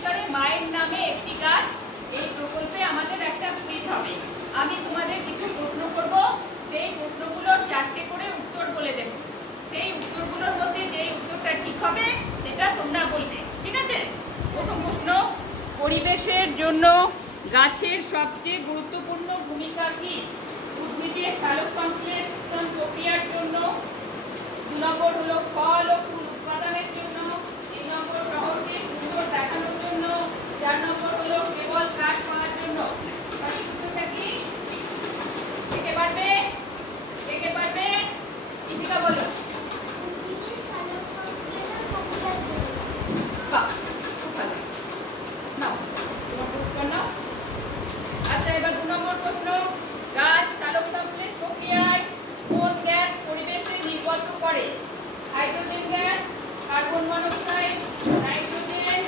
সত্যিকারে মায়ের নামে একটি গাছ, এই প্রকল্পে আমাদের একটা স্পিচ হবে। আমি তোমাদের কিছু প্রশ্ন করব, সেই প্রশ্নগুলোর 4টে করে উত্তর বলে দেব। সেই উত্তরগুলোর মধ্যে যেই উত্তরটা ঠিক হবে সেটা তোমরা বলবে, ঠিক আছে? প্রথম প্রশ্ন, পরিবেশের জন্য গাছের সবচেয়ে গুরুত্বপূর্ণ ভূমিকা কি? উদ্ভিদের সালোক সংশ্লেষণ প্রক্রিয়ার জন্য, 2 নম্বর হলো ফল ও ফুল উৎপাদনের জন্য, 3 নম্বর শহরকে সুন্দর দেখানোর জন্য, 4 নম্বর হলো কেবল কাঠ পাওয়ার জন্য। সঠিক উত্তরটা কি? কে পারবে? কে পারবে? ইশিকা বলো। আচ্ছা, এবার 2 নম্বর প্রশ্ন, গাছ সালোক সংশ্লেষ প্রক্রিয়ায় কোন গ্যাস পরিবেশে নির্গত করে? Hydrogen gas, carbon monoxide, nitrogen,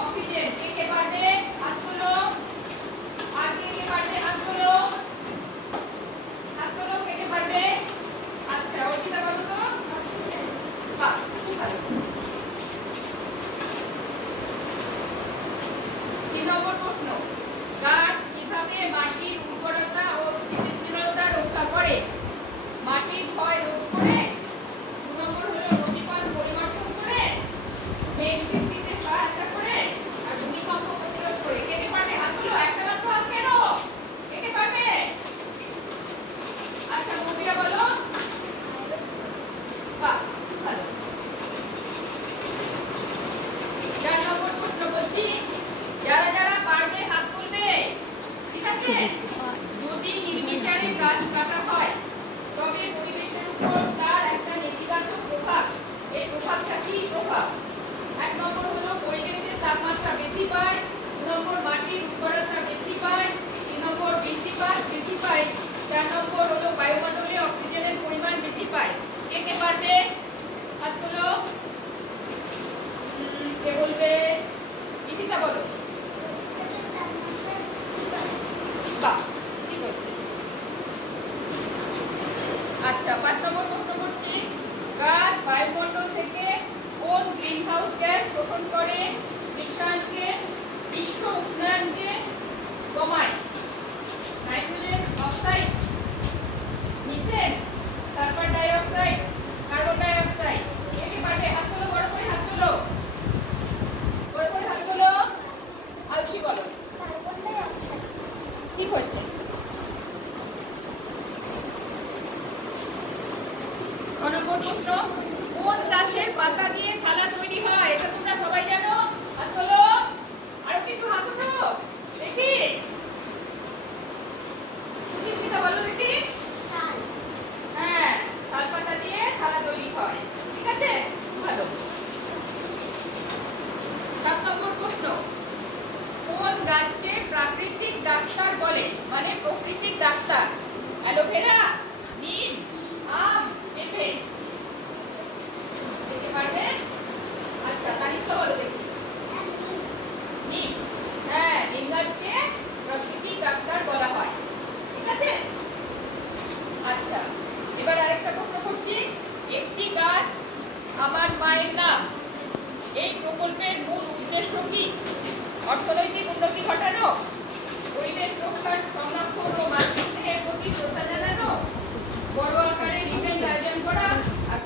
oxygen. কে পারবে? হাত তোলো। আর কে পারবে? হাত তোলো। হাত তোলো, কে পারবে? আচ্ছা, অর্পিতা বলো তো। অক্সিজেন। বাহ, খুব ভালো। 3 নম্বর প্রশ্ন, গাছ কিভাবে মাটির উর্বরতা ও স্থিতিশীলতা রক্ষা করে? মাটির ক্ষয় রোধ করে, 2 নম্বর হলো নদীপথ পরিবর্তন করে, মেঘ সৃষ্টিতে সহায়তা করে, আর ভূমিকম্প প্রতিরোধ করে। কে পারবে? হাত তুলো। একটা মাত্র হাত কেন? কে পারবে? আচ্ছা, মবিয়া বলো। বাহ, ভালো। 4 নম্বর প্রশ্ন বলছি, যারা যারা পারবে হাত তুলবে, ঠিক আছে? যদি নির্বিচারে গাছ কাটা হয় তবে পরিবেশের উপর তার একটা নেতিবাচক প্রভাব। এই প্রভাবটা কি প্রভাব? 1 নম্বর হলো পরিবেশের তাপমাত্রা বৃদ্ধি পায়, 2 নম্বর মাটির উর্বরতা বৃদ্ধি পায়, 3 নম্বর বৃষ্টিপাত বৃদ্ধি পায়, 4 নম্বর হলো বায়ুমণ্ডলে অক্সিজেনের পরিমাণ বৃদ্ধি পায়। কে পারবে? হাত তোলো। কে বলবে? ইশিকা বলো। বাহ, ঠিক আছে। আচ্ছা, 5 নম্বর প্রশ্ন করছি, গাছ বায়ুমণ্ডল থেকে কোন গ্রিনহাউস গ্যাস শোষণ করে বিশ্ব উষ্ণায়নকে কমায়? Nitrogen oxide, methane, sulphur die oxide, carbon die oxide. কে পারবে? হাত তোলো, বড় করে হাত তোলো। বড় করে হাত তোলো। আলসি বলো। Carbon die oxide. ঠিক হচ্ছে। 6 নম্বর প্রশ্ন, কোন গাছের পাতা দিয়ে থালা তৈরি হয়? এটা তোমরা সবাই জানো। হাত তোলো। আরো কিছু হাত তোলো। দেখি সুচিত্রা বলো দেখি। শাল। হ্যাঁ, শাল পাতা দিয়ে থালা তৈরি হয়, ঠিক আছে? ভালো। 7 নম্বর প্রশ্ন, কোন গাছকে প্রাকৃতিক ডাক্তার বলে? মানে প্রকৃতিক ডাক্তার। অ্যালোভেরা, নিম, আম, পেঁপে। দেখতে পারবে? আচ্ছা, তালিকা বলো দেখি। নিম। হ্যাঁ, নিম গাছকে প্রাকৃতিক ডাক্তার বলা হয়, ঠিক আছে? আচ্ছা, এবার আরেকটা প্রশ্ন করছি, একটি গাছ আমার মায়ের নাম, এই প্রকল্পের মূল উদ্দেশ্য কি? অর্থনৈতিক উন্নতি ঘটানো, পরিবেশ রক্ষার সংরক্ষণ ও মাতৃস্নেহের প্রতি শ্রদ্ধা জানানো, বড় আকারে ইভেন্ট আয়োজন করা, আর